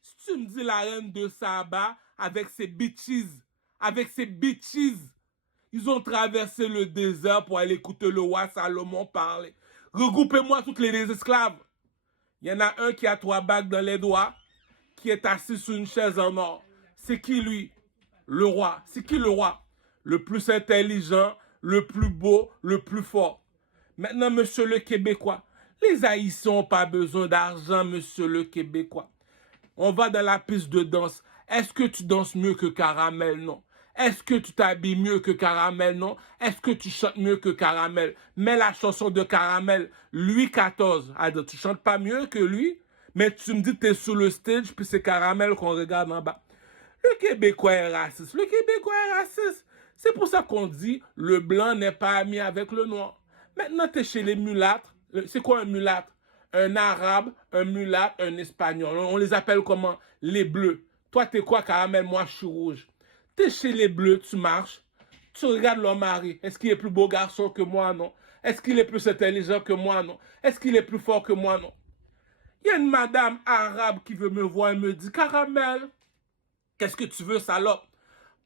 Si tu me dis la reine de Saba, avec ses bitches, ils ont traversé le désert pour aller écouter le roi Salomon parler. Regroupez-moi toutes les esclaves. Il y en a un qui a 3 bagues dans les doigts, qui est assis sur une chaise en or. C'est qui lui? Le roi. C'est qui le roi? Le plus intelligent, le plus beau, le plus fort. Maintenant, monsieur le Québécois, les Haïtiens n'ont pas besoin d'argent, monsieur le Québécois. On va dans la piste de danse. Est-ce que tu danses mieux que Caramel? Non. Est-ce que tu t'habilles mieux que Caramel? Non. Est-ce que tu chantes mieux que Caramel? Mais la chanson de Caramel, Louis XIV, alors tu chantes pas mieux que lui, mais tu me dis que tu es sur le stage, puis c'est Caramel qu'on regarde en bas. Le Québécois est raciste. Le Québécois est raciste. C'est pour ça qu'on dit le blanc n'est pas ami avec le noir. Maintenant, tu es chez les mulâtres. C'est quoi un mulâtre? Un arabe, un mulâtre, un espagnol. On les appelle comment? Les bleus. Toi, t'es quoi, Caramel? Moi, je suis rouge. T'es chez les bleus, tu marches. Tu regardes leur mari. Est-ce qu'il est plus beau garçon que moi? Non. Est-ce qu'il est plus intelligent que moi? Non. Est-ce qu'il est plus fort que moi? Non. Il y a une madame arabe qui veut me voir et me dit, Caramel, qu'est-ce que tu veux, salope?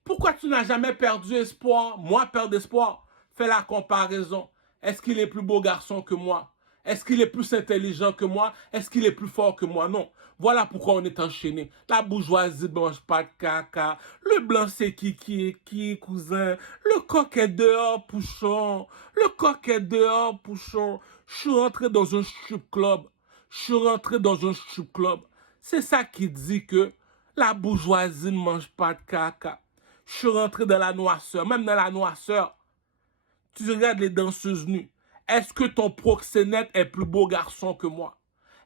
Pourquoi tu n'as jamais perdu espoir? Moi, perdre espoir. Fais la comparaison. Est-ce qu'il est plus beau garçon que moi? Est-ce qu'il est plus intelligent que moi? Est-ce qu'il est plus fort que moi? Non. Voilà pourquoi on est enchaîné. La bourgeoisie ne mange pas de caca. Le blanc, c'est qui est qui, cousin? Le coq est dehors, pouchon. Le coq est dehors, pouchon. Je suis rentré dans un strip club. Je suis rentré dans un strip club. C'est ça qui dit que la bourgeoisie ne mange pas de caca. Je suis rentré dans la noirceur. Même dans la noirceur, tu regardes les danseuses nues. Est-ce que ton proxénète est plus beau garçon que moi?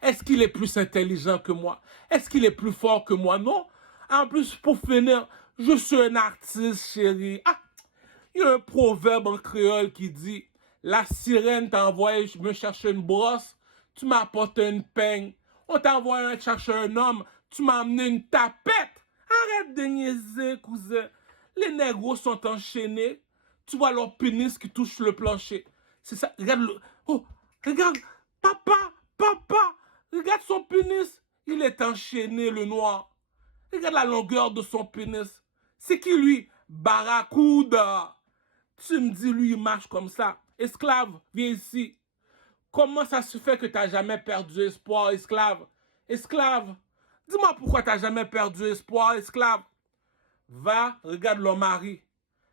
Est-ce qu'il est plus intelligent que moi? Est-ce qu'il est plus fort que moi? Non. En plus, pour finir, je suis un artiste, chérie. Ah, il y a un proverbe en créole qui dit, la sirène t'a envoyé me chercher une brosse, tu m'as apporté une peigne. On t'a envoyé chercher un homme, tu m'as amené une tapette. Arrête de niaiser, cousin. Les négros sont enchaînés. Tu vois leur pénis qui touche le plancher. C'est ça. Regarde le. Oh, regarde. Papa. Regarde son pénis. Il est enchaîné, le noir. Regarde la longueur de son pénis. C'est qui lui? Barracuda. Tu me dis, lui, il marche comme ça. Esclave, viens ici. Comment ça se fait que tu n'as jamais perdu espoir, esclave? Esclave. Dis-moi pourquoi tu n'as jamais perdu espoir, esclave. Va, regarde leur mari.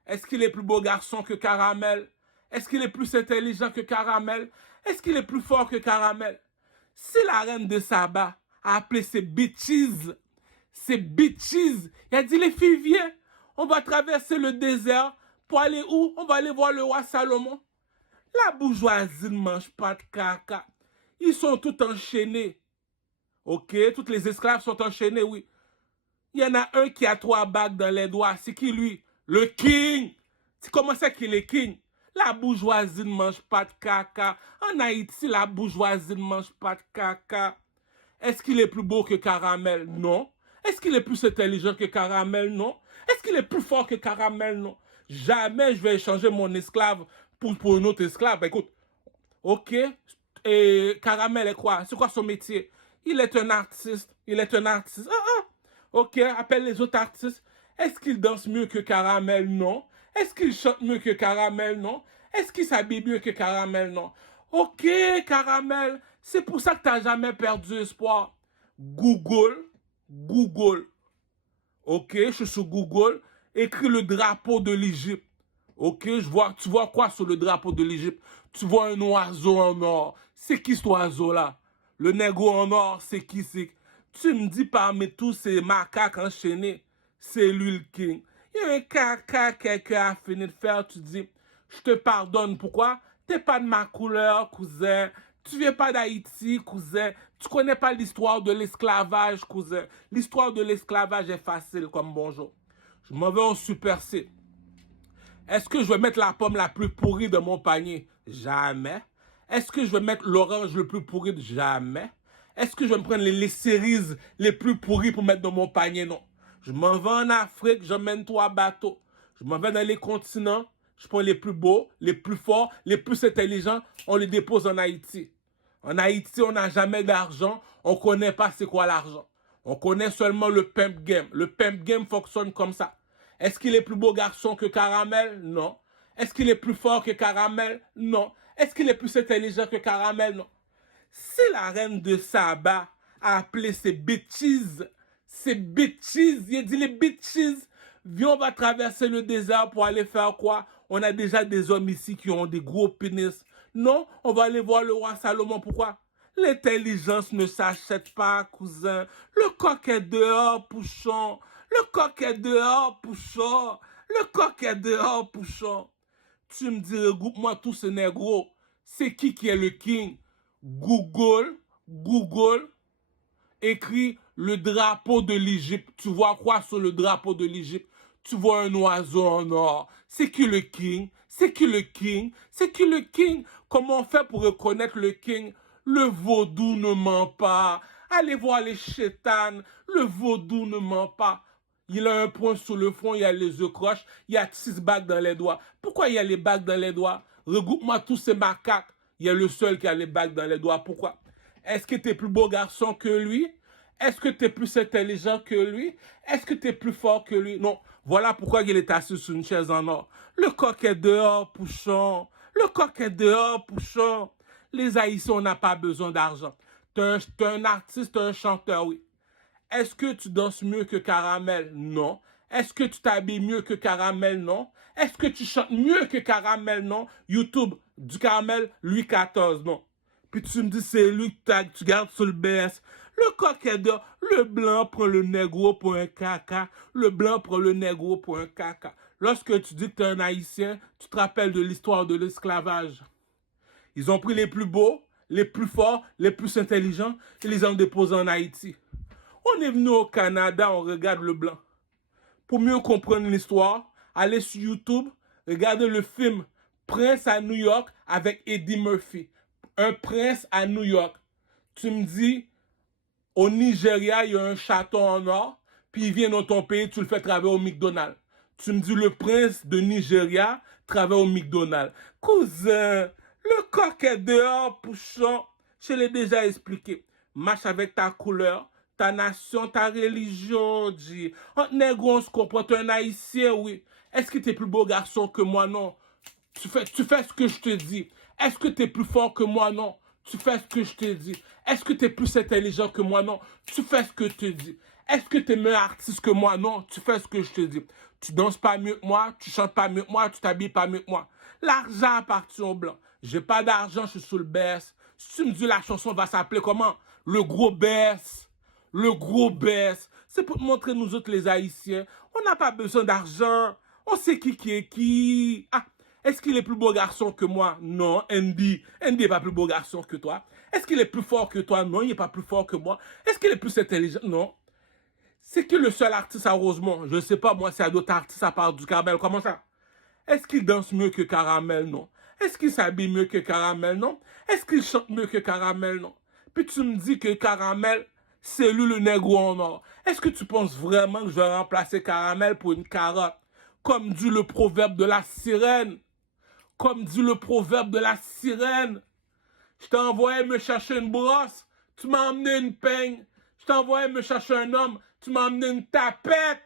Est-ce qu'il est plus beau garçon que Caramel? Est-ce qu'il est plus intelligent que Caramel? Est-ce qu'il est plus fort que Caramel? Si la reine de Saba a appelé ces bitches, il a dit les filles, viens, on va traverser le désert pour aller où? On va aller voir le roi Salomon. La bourgeoisie ne mange pas de caca. Ils sont tous enchaînés. Ok, toutes les esclaves sont enchaînés, oui. Il y en a un qui a 3 bagues dans les doigts. C'est qui lui? Le king. C'est comment ça qu'il est king? La bourgeoisie ne mange pas de caca. En Haïti, la bourgeoisie ne mange pas de caca. Est-ce qu'il est plus beau que Caramel? Non. Est-ce qu'il est plus intelligent que Caramel? Non. Est-ce qu'il est plus fort que Caramel? Non. Jamais je vais échanger mon esclave pour une autre esclave. Écoute, ok. Et Caramel est quoi? C'est quoi son métier? Il est un artiste. Il est un artiste. Ok, appelle les autres artistes. Est-ce qu'il danse mieux que Caramel? Non. Est-ce qu'il chante mieux que Caramel? Non. Est-ce qu'il s'habille mieux que Caramel? Non. Ok, Caramel, c'est pour ça que tu n'as jamais perdu espoir. Google. Ok, je suis sur Google. Écris le drapeau de l'Égypte. Ok, tu vois quoi sur le drapeau de l'Égypte? Tu vois un oiseau en or. C'est qui cet oiseau-là? Le négro en or, c'est qui? Tu me dis parmi tous ces macaques enchaînés, c'est lui le king. Il y a un caca que quelqu'un a fini de faire, tu dis, je te pardonne. Pourquoi? T'es pas de ma couleur, cousin. Tu viens pas d'Haïti, cousin. Tu connais pas l'histoire de l'esclavage, cousin. L'histoire de l'esclavage est facile comme bonjour. Je m'en vais au Super C. Est-ce que je vais mettre la pomme la plus pourrie de mon panier? Jamais. Est-ce que je vais mettre l'orange le plus pourri? Jamais. Est-ce que je vais me prendre les cerises les plus pourries pour mettre dans mon panier? Non. Je m'en vais en Afrique, j'emmène 3 bateaux. Je m'en vais dans les continents, je prends les plus beaux, les plus forts, les plus intelligents, on les dépose en Haïti. En Haïti, on n'a jamais d'argent, on ne connaît pas c'est quoi l'argent. On connaît seulement le pimp game. Le pimp game fonctionne comme ça. Est-ce qu'il est plus beau garçon que Caramel? Non. Est-ce qu'il est plus fort que Caramel? Non. Est-ce qu'il est plus intelligent que Caramel? Non. Si la reine de Saba a appelé ces bitches, il a dit les bitches, viens, on va traverser le désert pour aller faire quoi? On a déjà des hommes ici qui ont des gros pénis. Non, on va aller voir le roi Salomon. Pourquoi? L'intelligence ne s'achète pas, cousin. Le coq est dehors, pouchon. Le coq est dehors, pouchon. Le coq est dehors, Pouchon. Tu me dis, regroupe-moi tous ces négros. C'est qui est le king? Google, écrit le drapeau de l'Égypte. Tu vois quoi sur le drapeau de l'Égypte? Tu vois un oiseau en or. C'est qui le king? C'est qui le king? C'est qui le king? Comment on fait pour reconnaître le king? Le vaudou ne ment pas. Allez voir les chétanes. Le vaudou ne ment pas. Il a un point sur le front, il a les yeux croches, il y a 6 bagues dans les doigts. Pourquoi il y a les bagues dans les doigts? Regroupe-moi tous ces macaques. Il y a le seul qui a les bagues dans les doigts. Pourquoi? Est-ce que tu es plus beau garçon que lui? Est-ce que tu es plus intelligent que lui? Est-ce que tu es plus fort que lui? Non. Voilà pourquoi il est assis sur une chaise en or. Le coq est dehors, Pouchon. Le coq est dehors, Pouchon. Les Haïtiens, on n'a pas besoin d'argent. T'es un artiste, t'es un chanteur, oui. Est-ce que tu danses mieux que Caramel? Non. Est-ce que tu t'habilles mieux que Caramel? Non. Est-ce que tu chantes mieux que Caramel? Non. YouTube, du Caramel, Louis XIV, non. Puis tu me dis, c'est lui que tu gardes sur le BS. Le coq est dehors. Le blanc prend le négro pour un caca. Le blanc prend le négro pour un caca. Lorsque tu dis que tu es un Haïtien, tu te rappelles de l'histoire de l'esclavage. Ils ont pris les plus beaux, les plus forts, les plus intelligents et les ont déposés en Haïti. On est venu au Canada, on regarde le blanc. Pour mieux comprendre l'histoire, allez sur YouTube, regardez le film Prince à New York avec Eddie Murphy. Un prince à New York. Tu me dis, au Nigeria, il y a un château en or, puis il vient dans ton pays, tu le fais travailler au McDonald's. Tu me dis, le prince de Nigeria travaille au McDonald's. Cousin, le coq est dehors, Pouchon. Je l'ai déjà expliqué. Marche avec ta couleur, ta nation, ta religion, dit. En négro, on se comprend, tu es un Haïtien, oui. Est-ce que tu es plus beau garçon que moi? Non. Tu fais ce que je te dis. Est-ce que tu es plus fort que moi? Non. Tu fais ce que je te dis. Est-ce que tu es plus intelligent que moi? Non. Tu fais ce que je te dis. Est-ce que tu es meilleur artiste que moi? Non. Tu fais ce que je te dis. Tu danses pas mieux que moi. Tu chantes pas mieux que moi. Tu t'habilles pas mieux que moi. L'argent appartient aux blancs. J'ai pas d'argent, je suis sous le BS. Si tu me dis la chanson va s'appeler comment? Le gros BS. Le gros BS. C'est pour te montrer nous autres les Haïtiens. On n'a pas besoin d'argent. On sait qui est qui. Ah. Est-ce qu'il est plus beau garçon que moi? Non, Andy. Andy n'est pas plus beau garçon que toi. Est-ce qu'il est plus fort que toi? Non, il n'est pas plus fort que moi. Est-ce qu'il est plus intelligent? Non. C'est qui le seul artiste à Rosemont? Je ne sais pas, moi, c'est à d'autres artistes à part du Caramel. Comment ça? Est-ce qu'il danse mieux que Caramel? Non. Est-ce qu'il s'habille mieux que Caramel? Non. Est-ce qu'il chante mieux que Caramel? Non. Puis tu me dis que Caramel, c'est lui le négro en or. Est-ce que tu penses vraiment que je vais remplacer Caramel pour une carotte? Comme dit le proverbe de la sirène. Comme dit le proverbe de la sirène. Je t'ai envoyé me chercher une brosse, tu m'as emmené une peigne. Je t'ai envoyé me chercher un homme, tu m'as emmené une tapette.